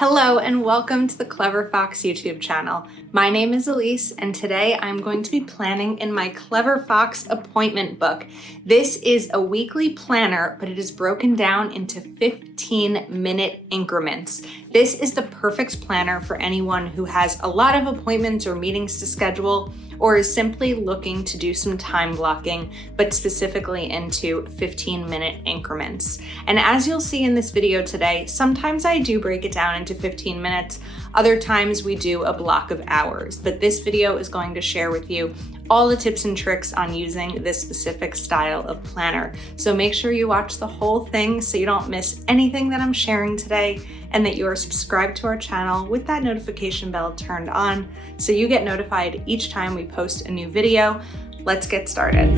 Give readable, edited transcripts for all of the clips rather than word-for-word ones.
Hello and welcome to the Clever Fox YouTube channel. My name is Ilysse and today I'm going to be planning in my Clever Fox appointment book. This is a weekly planner, but it is broken down into 15-minute increments. This is the perfect planner for anyone who has a lot of appointments or meetings to schedule, or is simply looking to do some time blocking, but specifically into 15-minute increments. And as you'll see in this video today, sometimes I do break it down into 15 minutes, other times we do a block of hours, but this video is going to share with you all the tips and tricks on using this specific style of planner. So make sure you watch the whole thing so you don't miss anything that I'm sharing today, and that you are subscribed to our channel with that notification bell turned on so you get notified each time we post a new video. Let's get started.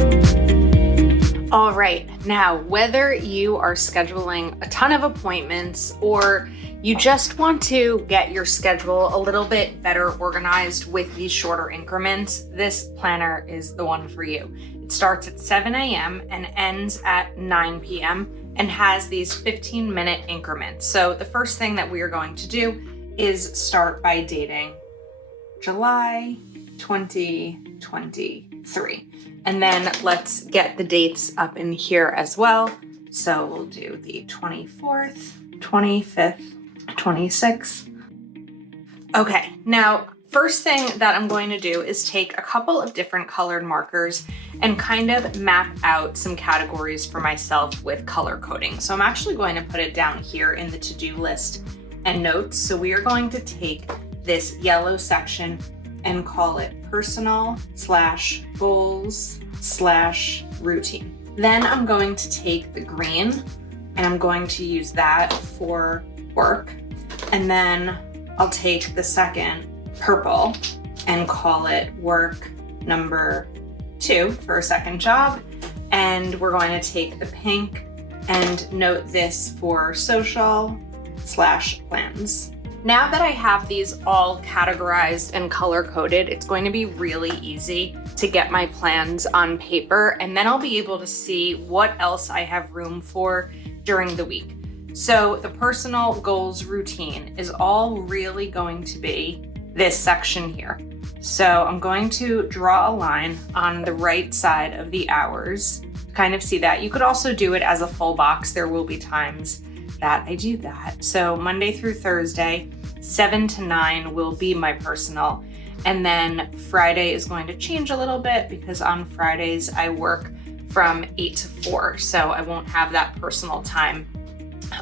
All right, now whether you are scheduling a ton of appointments or you just want to get your schedule a little bit better organized with these shorter increments, this planner is the one for you. It starts at 7 a.m. and ends at 9 p.m. and has these 15-minute increments. So the first thing that we are going to do is start by dating July 2023. And then let's get the dates up in here as well. So we'll do the 24th, 25th, 26th. Okay, now first thing that I'm going to do is take a couple of different colored markers and kind of map out some categories for myself with color coding. So I'm actually going to put it down here in the to-do list and notes. So we are going to take this yellow section and call it personal/goals/routine. Then I'm going to take the green and I'm going to use that for work. And then I'll take the second purple and call it work number 2 for a second job. And we're going to take the pink and note this for social/plans. Now that I have these all categorized and color coded, it's going to be really easy to get my plans on paper, and then I'll be able to see what else I have room for during the week. So the personal goals routine is all really going to be this section here. So I'm going to draw a line on the right side of the hours, kind of see that. You could also do it as a full box. There will be times that I do that. So Monday through Thursday, 7 to 9 will be my personal. And then Friday is going to change a little bit because on Fridays I work from 8 to 4. So I won't have that personal time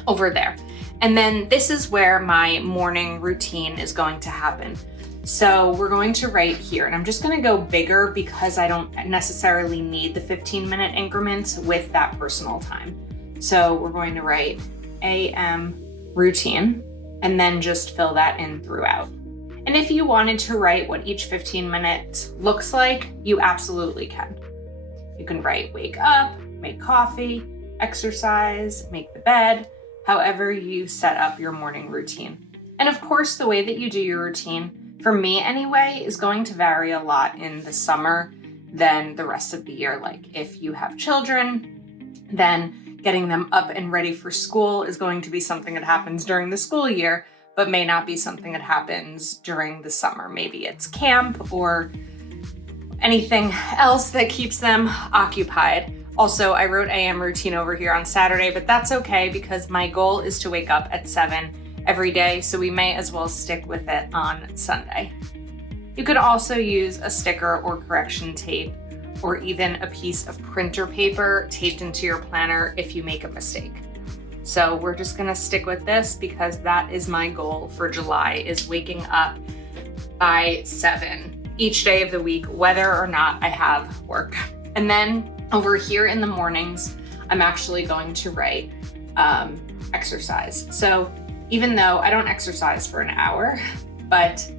over there. And then this is where my morning routine is going to happen. So we're going to write here, and I'm just going to go bigger because I don't necessarily need the 15-minute increments with that personal time. So we're going to write AM routine and then just fill that in throughout. And if you wanted to write what each 15 minutes looks like, you absolutely can. You can write wake up, make coffee, exercise, make the bed, however you set up your morning routine. And of course, the way that you do your routine, for me anyway, is going to vary a lot in the summer than the rest of the year. Like if you have children, then getting them up and ready for school is going to be something that happens during the school year, but may not be something that happens during the summer. Maybe it's camp or anything else that keeps them occupied. Also, I wrote AM routine over here on Saturday, but that's okay because my goal is to wake up at 7 every day, so we may as well stick with it on Sunday. You could also use a sticker or correction tape or even a piece of printer paper taped into your planner if you make a mistake. So we're just gonna stick with this because that is my goal for July, is waking up by 7 each day of the week, whether or not I have work. And then over here in the mornings, I'm actually going to write exercise. So even though I don't exercise for an hour, but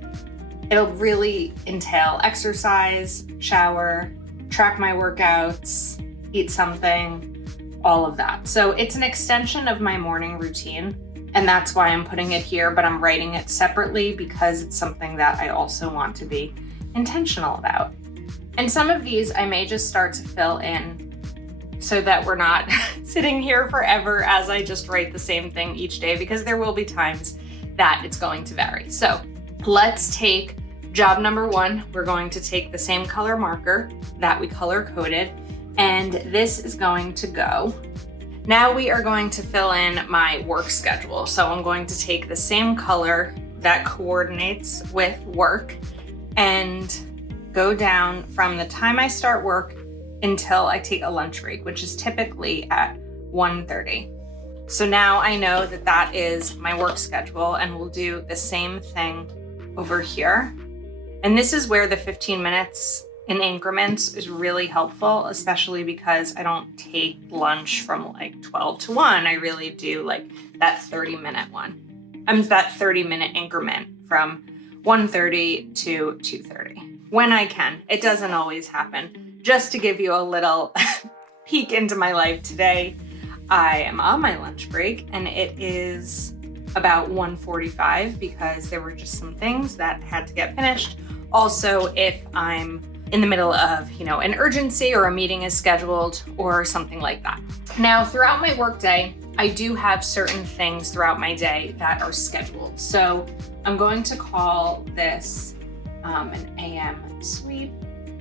it'll really entail exercise, shower, track my workouts, eat something, all of that. So it's an extension of my morning routine, and that's why I'm putting it here, but I'm writing it separately because it's something that I also want to be intentional about. And some of these I may just start to fill in so that we're not sitting here forever as I just write the same thing each day, because there will be times that it's going to vary. So let's take job number 1. We're going to take the same color marker that we color coded, and this is going to go. Now we are going to fill in my work schedule. So I'm going to take the same color that coordinates with work and go down from the time I start work until I take a lunch break, which is typically at 1:30. So now I know that that is my work schedule, and we'll do the same thing over here. And this is where the 15 minutes in increments is really helpful, especially because I don't take lunch from like 12 to 1. I really do like that 30-minute one. That 30-minute increment from 1:30 to 2:30 when I can. It doesn't always happen. Just to give you a little peek into my life today, I am on my lunch break and it is about 1:45 because there were just some things that had to get finished. Also, if I'm in the middle of, an urgency or a meeting is scheduled or something like that. Now, throughout my workday, I do have certain things throughout my day that are scheduled. So I'm going to call this an AM sweep,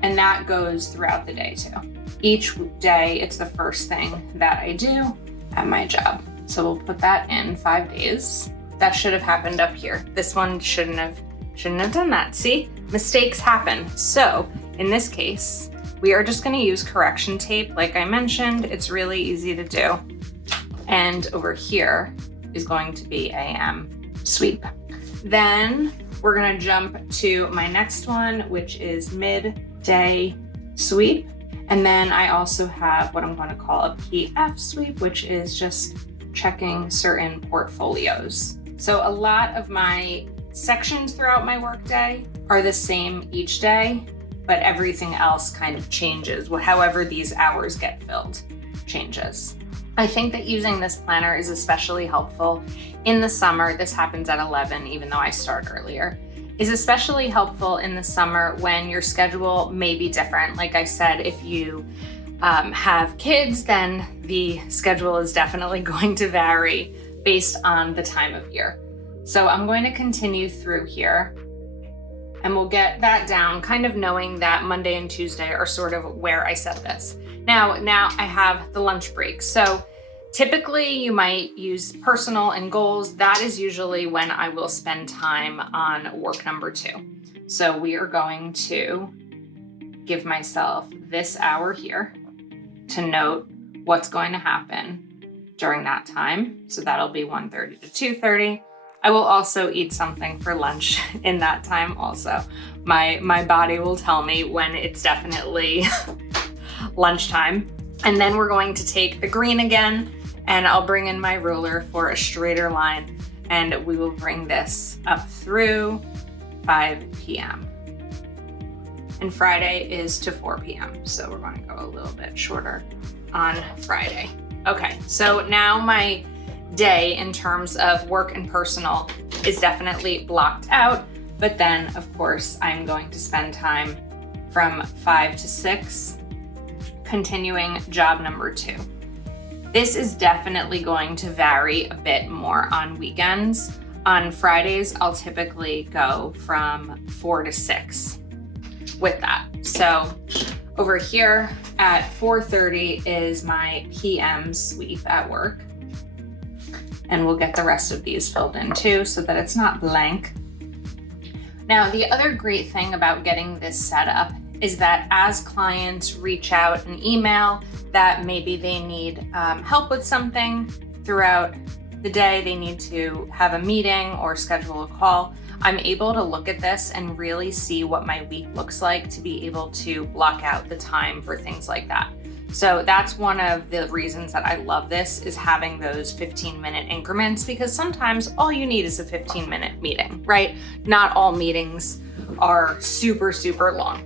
and that goes throughout the day too. Each day, it's the first thing that I do at my job. So we'll put that in 5 days. That should have happened up here. This one shouldn't have done that. See, mistakes happen. So in this case, we are just going to use correction tape. Like I mentioned, it's really easy to do. And over here is going to be AM sweep. Then we're going to jump to my next one, which is midday sweep. And then I also have what I'm going to call a PF sweep, which is just checking certain portfolios. So a lot of my sections throughout my workday are the same each day, but everything else kind of changes. However these hours get filled changes. I think that using this planner is especially helpful in the summer. This happens at 11, even though I start earlier. Is especially helpful in the summer when your schedule may be different. Like I said, if you have kids, then the schedule is definitely going to vary based on the time of year. So I'm going to continue through here and we'll get that down, kind of knowing that Monday and Tuesday are sort of where I set this. Now I have the lunch break. So typically you might use personal and goals. That is usually when I will spend time on work number 2. So we are going to give myself this hour here to note what's going to happen during that time. So that'll be 1:30 to 2:30. I will also eat something for lunch in that time also. My body will tell me when it's definitely lunchtime. And then we're going to take the green again, and I'll bring in my ruler for a straighter line, and we will bring this up through 5 p.m. And Friday is to 4 p.m. So we're going to go a little bit shorter on Friday. Okay, so now my day in terms of work and personal is definitely blocked out, but then of course I'm going to spend time from 5 to 6 continuing job number 2. This is definitely going to vary a bit more on weekends. On Fridays, I'll typically go from 4 to 6 with that. So over here at 4:30 is my PM sweep at work. And we'll get the rest of these filled in too so that it's not blank. Now, the other great thing about getting this set up is that as clients reach out an email that maybe they need help with something throughout the day, they need to have a meeting or schedule a call, I'm able to look at this and really see what my week looks like to be able to block out the time for things like that. So that's one of the reasons that I love this, is having those 15-minute increments, because sometimes all you need is a 15-minute meeting, right? Not all meetings are super, super long.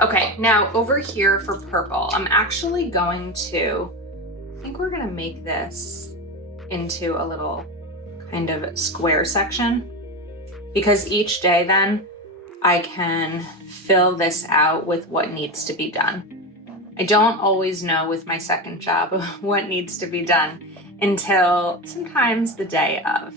Okay, now over here for purple, I'm actually going to, I think we're gonna make this into a little kind of square section, because each day then I can fill this out with what needs to be done. I don't always know with my second job what needs to be done until sometimes the day of.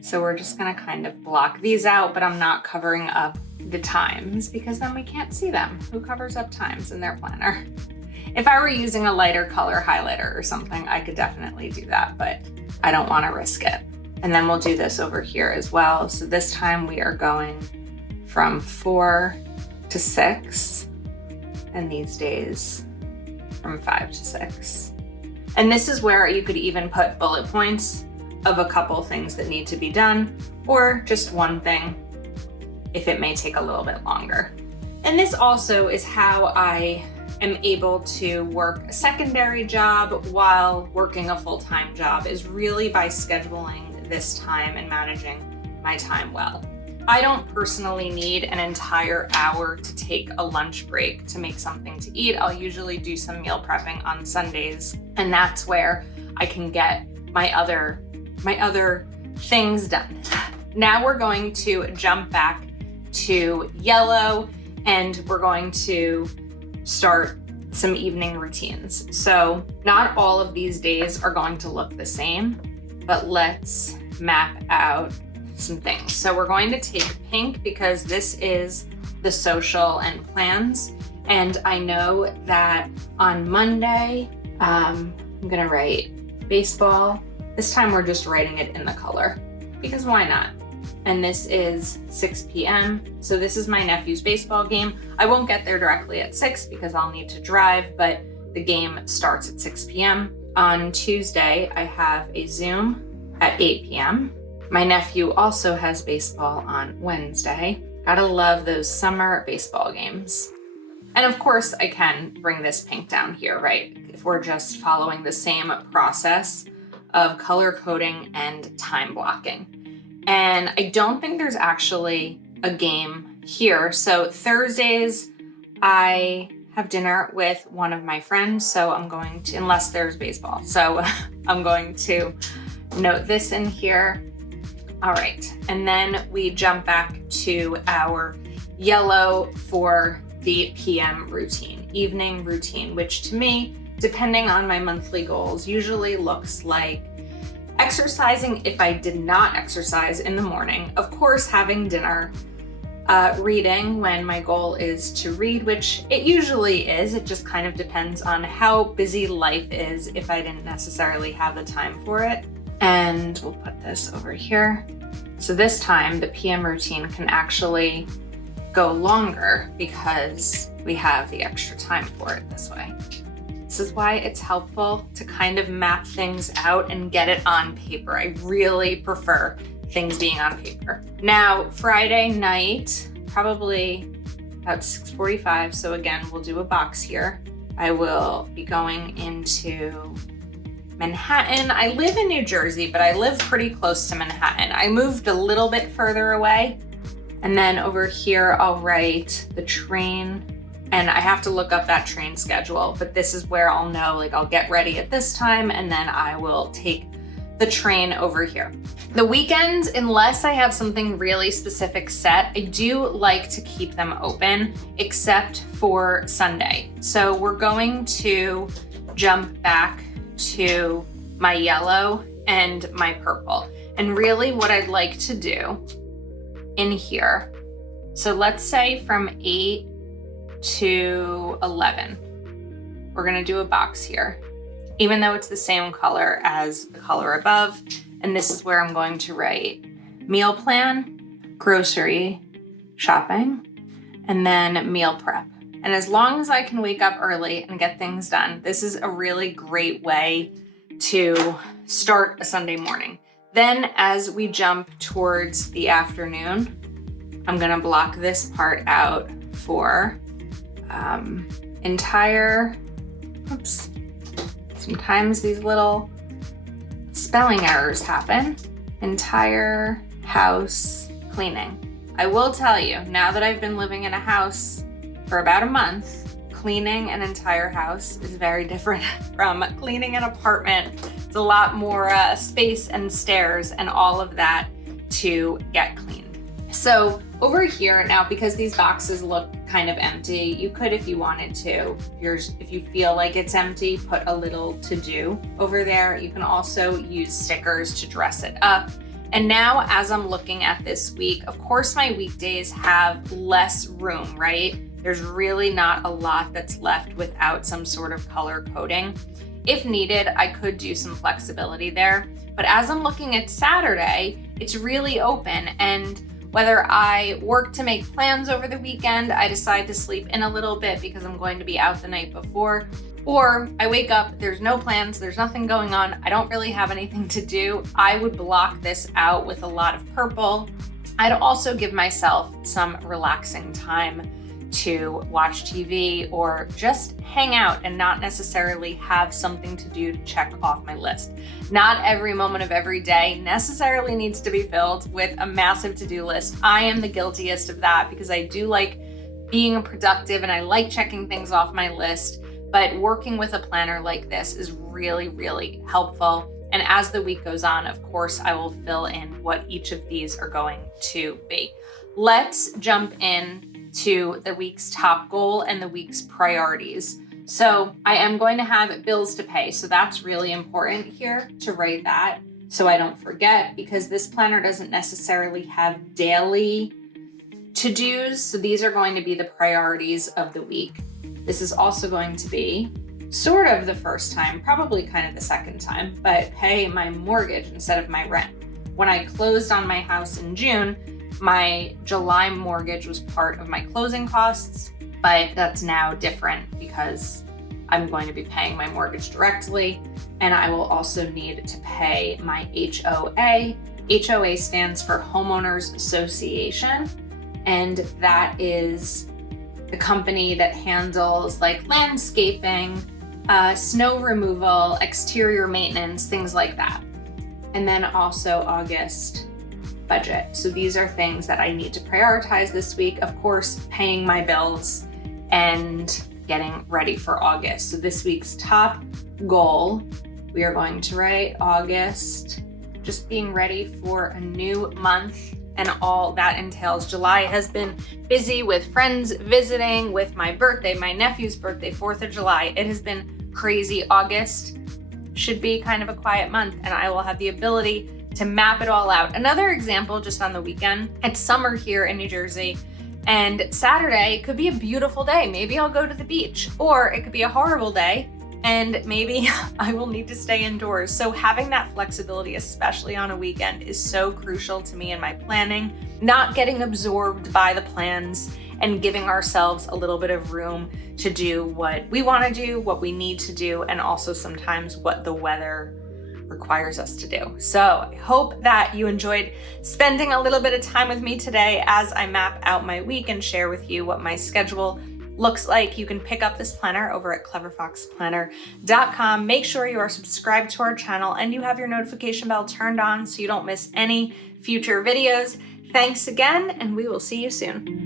So we're just gonna kind of block these out, but I'm not covering up the times because then we can't see them. Who covers up times in their planner? If I were using a lighter color highlighter or something, I could definitely do that, but I don't wanna risk it. And then we'll do this over here as well. So this time we are going from 4 to 6, and these days from 5 to 6. And this is where you could even put bullet points of a couple things that need to be done, or just one thing if it may take a little bit longer. And this also is how I am able to work a secondary job while working a full-time job, is really by scheduling this time and managing my time well. I don't personally need an entire hour to take a lunch break to make something to eat. I'll usually do some meal prepping on Sundays, and that's where I can get my other things done. Now we're going to jump back to yellow, and we're going to start some evening routines. So not all of these days are going to look the same, but let's map out some things. So we're going to take pink because this is the social and plans. And I know that on Monday, I'm gonna write baseball. This time we're just writing it in the color because why not? And this is 6 p.m. So this is my nephew's baseball game. I won't get there directly at 6 because I'll need to drive, but the game starts at 6 p.m. On Tuesday, I have a Zoom at 8 p.m. My nephew also has baseball on Wednesday. Gotta love those summer baseball games. And of course, I can bring this pink down here, right? If we're just following the same process of color coding and time blocking. And I don't think there's actually a game here. So Thursdays, I have dinner with one of my friends. So I'm going to, unless there's baseball. So I'm going to note this in here. All right, and then we jump back to our yellow for the PM routine, evening routine, which to me, depending on my monthly goals, usually looks like exercising if I did not exercise in the morning, of course having dinner, reading when my goal is to read, which it usually is. It just kind of depends on how busy life is if I didn't necessarily have the time for it. And we'll put this over here. So this time the PM routine can actually go longer because we have the extra time for it this way. This is why it's helpful to kind of map things out and get it on paper. I really prefer things being on paper. Now, Friday night, probably about 6:45. So again, we'll do a box here. I will be going into Manhattan. I live in New Jersey, but I live pretty close to Manhattan. I moved a little bit further away. And then over here, I'll write the train, and I have to look up that train schedule, but this is where I'll know, like I'll get ready at this time and then I will take the train over here. The weekends, unless I have something really specific set, I do like to keep them open except for Sunday. So we're going to jump back to my yellow and my purple. And really what I'd like to do in here, so let's say from 8 to 11, we're gonna do a box here, even though it's the same color as the color above. And this is where I'm going to write meal plan, grocery shopping, and then meal prep. And as long as I can wake up early and get things done, this is a really great way to start a Sunday morning. Then as we jump towards the afternoon, I'm gonna block this part out for sometimes these little spelling errors happen. Entire house cleaning. I will tell you, now that I've been living in a house for about a month, cleaning an entire house is very different from cleaning an apartment. It's a lot more space and stairs and all of that to get cleaned. So over here now, because these boxes look kind of empty, you could, if you wanted to, if you feel like it's empty, put a little to do over there. You can also use stickers to dress it up. And now as I'm looking at this week, of course my weekdays have less room, right? There's really not a lot that's left without some sort of color coding. If needed, I could do some flexibility there. But as I'm looking at Saturday, it's really open. And whether I work to make plans over the weekend, I decide to sleep in a little bit because I'm going to be out the night before, or I wake up, there's no plans, there's nothing going on, I don't really have anything to do, I would block this out with a lot of purple. I'd also give myself some relaxing time to watch TV or just hang out and not necessarily have something to do to check off my list. Not every moment of every day necessarily needs to be filled with a massive to-do list. I am the guiltiest of that because I do like being productive and I like checking things off my list, but working with a planner like this is really, really helpful. And as the week goes on, of course, I will fill in what each of these are going to be. Let's jump in to the week's top goal and the week's priorities. So I am going to have bills to pay. So that's really important here to write that so I don't forget, because this planner doesn't necessarily have daily to-dos. So these are going to be the priorities of the week. This is also going to be sort of the first time, probably kind of the second time, but pay my mortgage instead of my rent. When I closed on my house in June, my July mortgage was part of my closing costs, but that's now different because I'm going to be paying my mortgage directly, and I will also need to pay my HOA. HOA stands for Homeowners Association, and that is the company that handles like landscaping, snow removal, exterior maintenance, things like that. And then also August budget. So these are things that I need to prioritize this week. Of course, paying my bills and getting ready for August. So this week's top goal, we are going to write August, just being ready for a new month and all that entails. July has been busy with friends visiting, with my birthday, my nephew's birthday, 4th of July. It has been crazy. August should be kind of a quiet month and I will have the ability to map it all out. Another example, just on the weekend, it's summer here in New Jersey, and Saturday could be a beautiful day. Maybe I'll go to the beach, or it could be a horrible day and maybe I will need to stay indoors. So having that flexibility, especially on a weekend, is so crucial to me in my planning, not getting absorbed by the plans and giving ourselves a little bit of room to do what we want to do, what we need to do, and also sometimes what the weather requires us to do. So I hope that you enjoyed spending a little bit of time with me today as I map out my week and share with you what my schedule looks like. You can pick up this planner over at cleverfoxplanner.com. Make sure you are subscribed to our channel and you have your notification bell turned on so you don't miss any future videos. Thanks again, and we will see you soon.